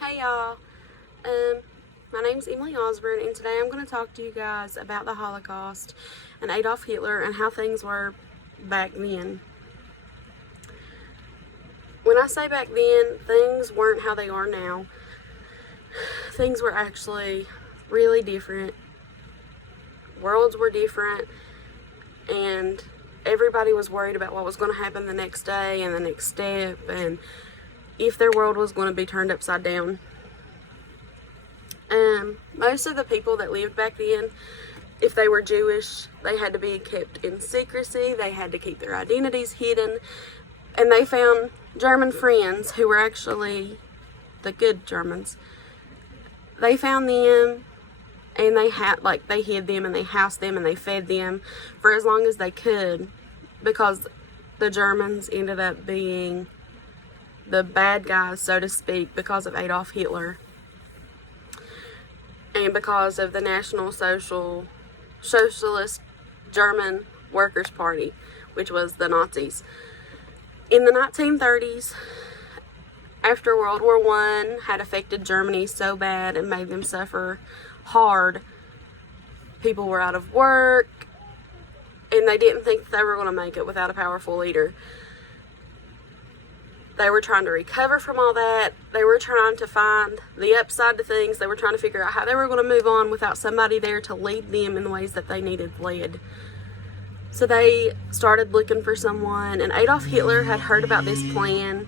Hey y'all, my name's Emily Osborne, and today I'm going to talk to you guys about the Holocaust and Adolf Hitler and how things were back then. When I say back then, things weren't how they are now. Things were actually really different. Worlds were different, and everybody was worried about what was going to happen the next day and the next step, and if their world was going to be turned upside down. Most of the people that lived back then, if they were Jewish, they had to be kept in secrecy. They had to keep their identities hidden. And they found German friends who were actually the good Germans. They found them, and they hid them, and they housed them, and they fed them for as long as they could, because the Germans ended up being the bad guys, so to speak, because of Adolf Hitler and because of the National Socialist German Workers' Party, which was the Nazis. In the 1930s, after World War I had affected Germany so bad and made them suffer hard, people were out of work, and they didn't think they were going to make it without a powerful leader. They were trying to recover from all that. They were trying to find the upside to things. They were trying to figure out how they were going to move on without somebody there to lead them in the ways that they needed led. So they started looking for someone, and Adolf Hitler had heard about this plan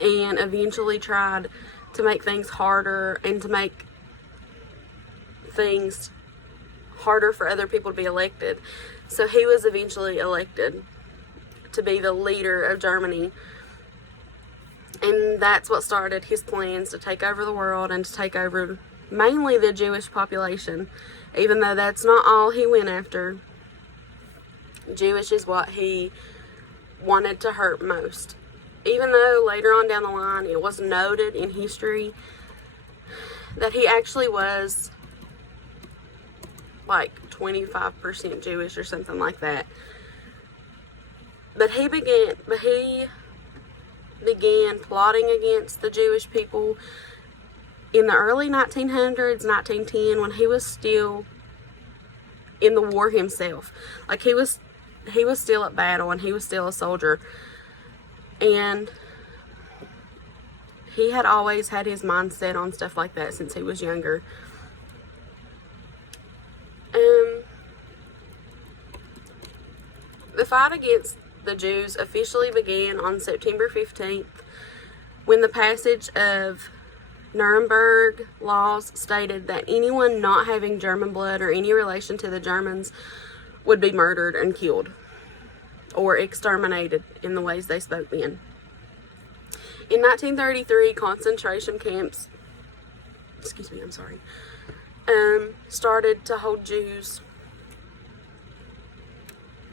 and eventually tried to make things harder and to make things harder for other people to be elected. So he was eventually elected to be the leader of Germany, and that's what started his plans to take over the world and to take over mainly the Jewish population, even though that's not all he went after. Jewish is what he wanted to hurt most, even though later on down the line it was noted in history that he actually was like 25% Jewish or something like that. But he began plotting against the Jewish people in the early 1900s, 1910, when he was still in the war himself. Like he was still at battle, and he was still a soldier. And he had always had his mind set on stuff like that since he was younger. The fight against the Jews officially began on September 15th, when the passage of Nuremberg laws stated that anyone not having German blood or any relation to the Germans would be murdered and killed or exterminated in the ways they spoke then. In 1933, concentration camps started to hold Jews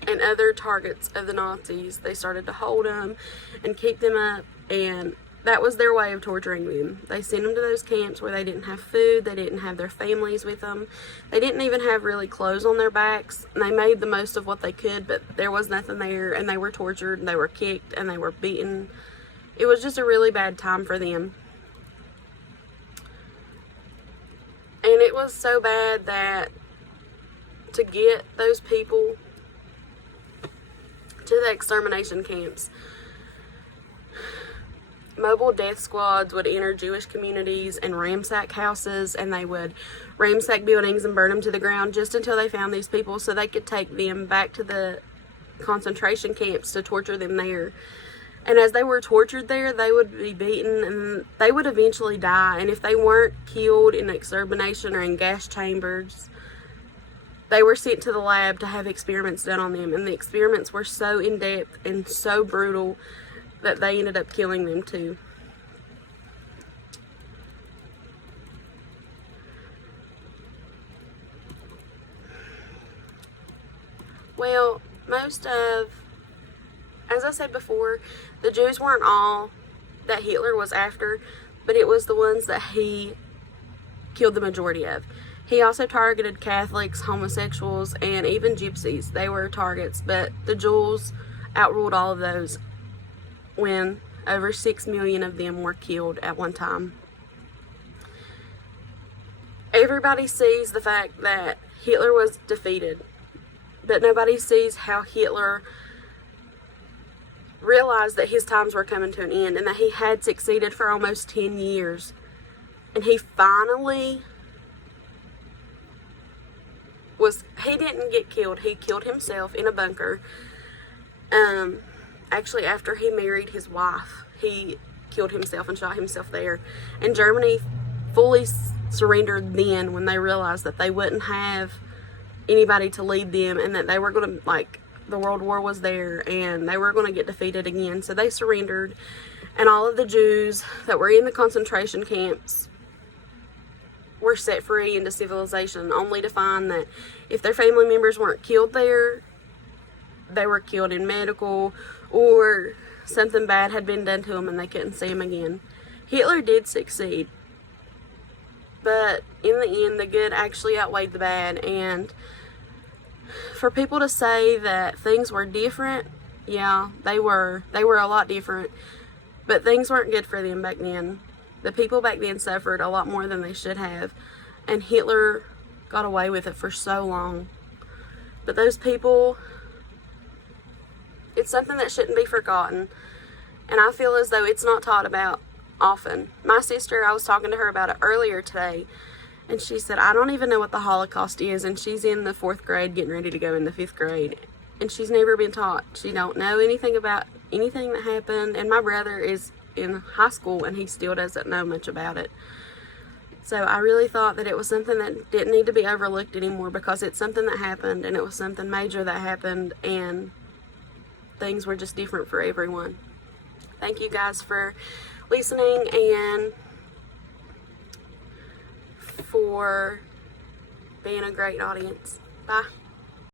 and other targets of the Nazis. They started to hold them and keep them up, and that was their way of torturing them. They sent them to those camps where they didn't have food, they didn't have their families with them, they didn't even have really clothes on their backs, and they made the most of what they could, but there was nothing there, and they were tortured, and they were kicked, and they were beaten. It was just a really bad time for them. And it was so bad that to get those people to the extermination camps, mobile death squads would enter Jewish communities and ransack houses, and they would ransack buildings and burn them to the ground just until they found these people so they could take them back to the concentration camps to torture them there. And as they were tortured there, they would be beaten, and they would eventually die. And if they weren't killed in extermination or in gas chambers, they were sent to the lab to have experiments done on them, and the experiments were so in-depth and so brutal that they ended up killing them too. Well, as I said before, the Jews weren't all that Hitler was after, but it was the ones that he killed the majority of. He also targeted Catholics, homosexuals, and even gypsies. They were targets, but the Jews outruled all of those when Over 6 million of them were killed at one time. Everybody sees the fact that Hitler was defeated, but nobody sees how Hitler realized that his times were coming to an end and that he had succeeded for almost 10 years. And he finally he didn't get killed. He killed himself in a bunker. Actually, after he married his wife, he killed himself and shot himself there. And Germany fully surrendered then when they realized that they wouldn't have anybody to lead them and that they were going to, the World War was there and they were going to get defeated again. So they surrendered, and all of the Jews that were in the concentration camps were set free into civilization, only to find that if their family members weren't killed there, they were killed in medical, or something bad had been done to them and they couldn't see them again. Hitler did succeed, but in the end, the good actually outweighed the bad. And for people to say that things were different, yeah, they were a lot different, but things weren't good for them back then. The people back then suffered a lot more than they should have, and Hitler got away with it for so long. But those people, it's something that shouldn't be forgotten, and I feel as though it's not taught about often. My sister, I was talking to her about it earlier today, and she said, I don't even know what the Holocaust is, and she's in the 4th grade getting ready to go in the 5th grade, and she's never been taught. She don't know anything about anything that happened, and my brother is in high school and he still doesn't know much about it. So I really thought that it was something that didn't need to be overlooked anymore, because it's something that happened, and it was something major that happened, and things were just different for everyone. Thank you guys for listening and for being a great audience. Bye.